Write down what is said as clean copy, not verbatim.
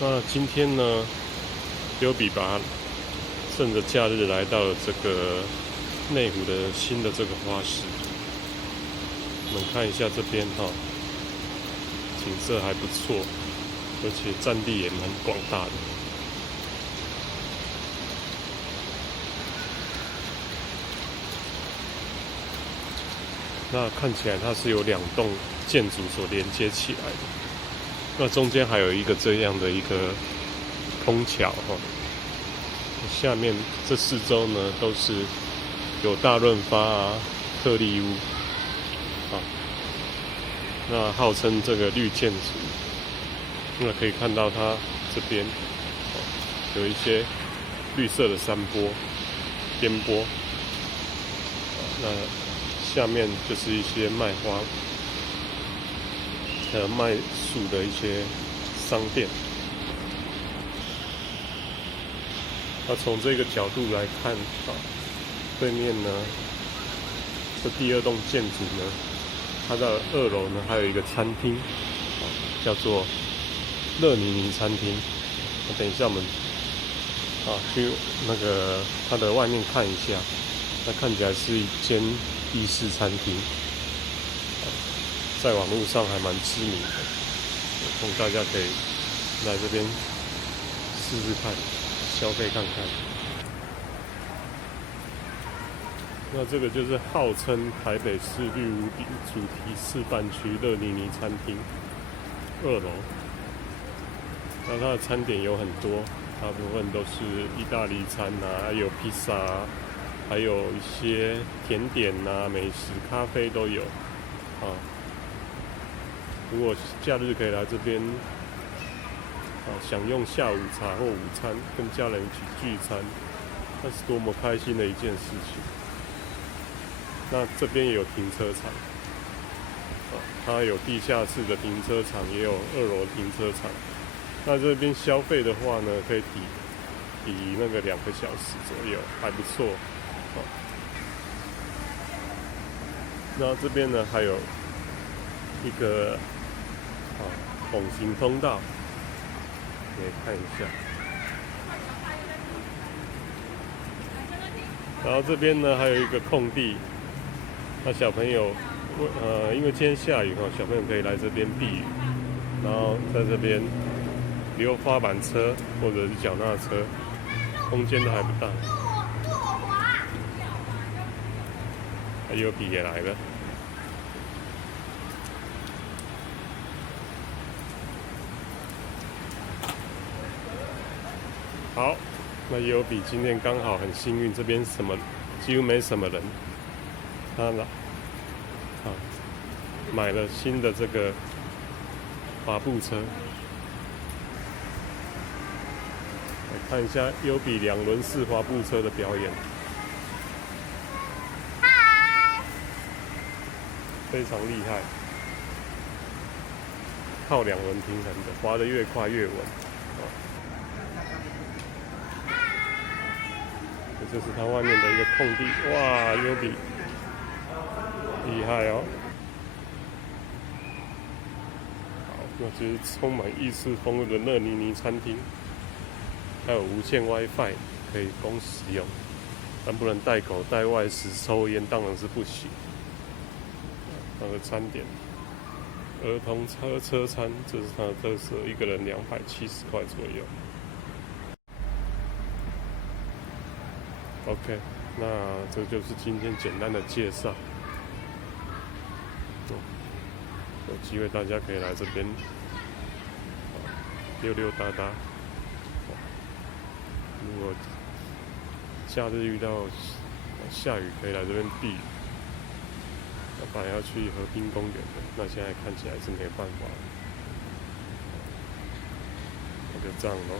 那今天呢，优比把趁着假日来到了这个内湖的新的这个花市，我们看一下这边哈，景色还不错，而且占地也蛮广大的。那看起来它是有2栋建筑所连接起来的，那中间还有一个这样的一个空桥哈。下面这4周呢都是有大润发啊、特力屋啊，那号称这个绿建筑。那可以看到它这边有一些绿色的山坡、边坡，那下面就是一些卖花、还有卖树的一些商店。那从这个角度来看啊，对面呢，这第2栋建筑呢，它的2楼呢还有一个餐厅，叫做乐妮妮餐厅。那等一下我们去那个它的外面看一下，那看起来是一间意式餐厅，在网络上还蛮知名的，有空大家可以来这边试试看，消费看看。那这个就是号称台北市绿屋顶主题示范区乐妮妮餐厅2楼。那它的餐点有很多，大部分都是意大利餐啊，还有披萨啊，还有一些甜点啊、美食、咖啡都有啊。如果假日可以来这边享用下午茶或午餐，跟家人一起聚餐，那是多么开心的一件事情。那这边也有停车场，它有地下室的停车场，也有2楼停车场。那这边消费的话呢，可以抵那个2个小时左右，还不错。那这边呢还有一个孔行通道，可以看一下。然后这边呢还有一个空地，那小朋友因为今天下雨小朋友可以来这边避雨，然后在这边溜滑板车或者是脚踏车，空间都还不大。优比也来了。好，那优比今天刚好很幸运，这边几乎没什么人。他买了新的这个滑步车，来看一下优比2轮式滑步车的表演。嗨，非常厉害，靠2轮平衡的，滑得越快越稳。这就是它外面的一个空地，哇，优比厉害哦！好，那就是充满意式风味的乐妮妮餐厅，还有无线 WiFi 可以供使用，但不能带口袋外食抽烟，当然是不行。它的餐点，儿童车餐，这是它的特色，一个人270块左右。OK， 那这就是今天简单的介绍。有机会大家可以来这边溜溜达达。如果假日遇到下雨，可以来这边避雨。本来要去河滨公园的，那现在看起来是没办法。那就这样咯。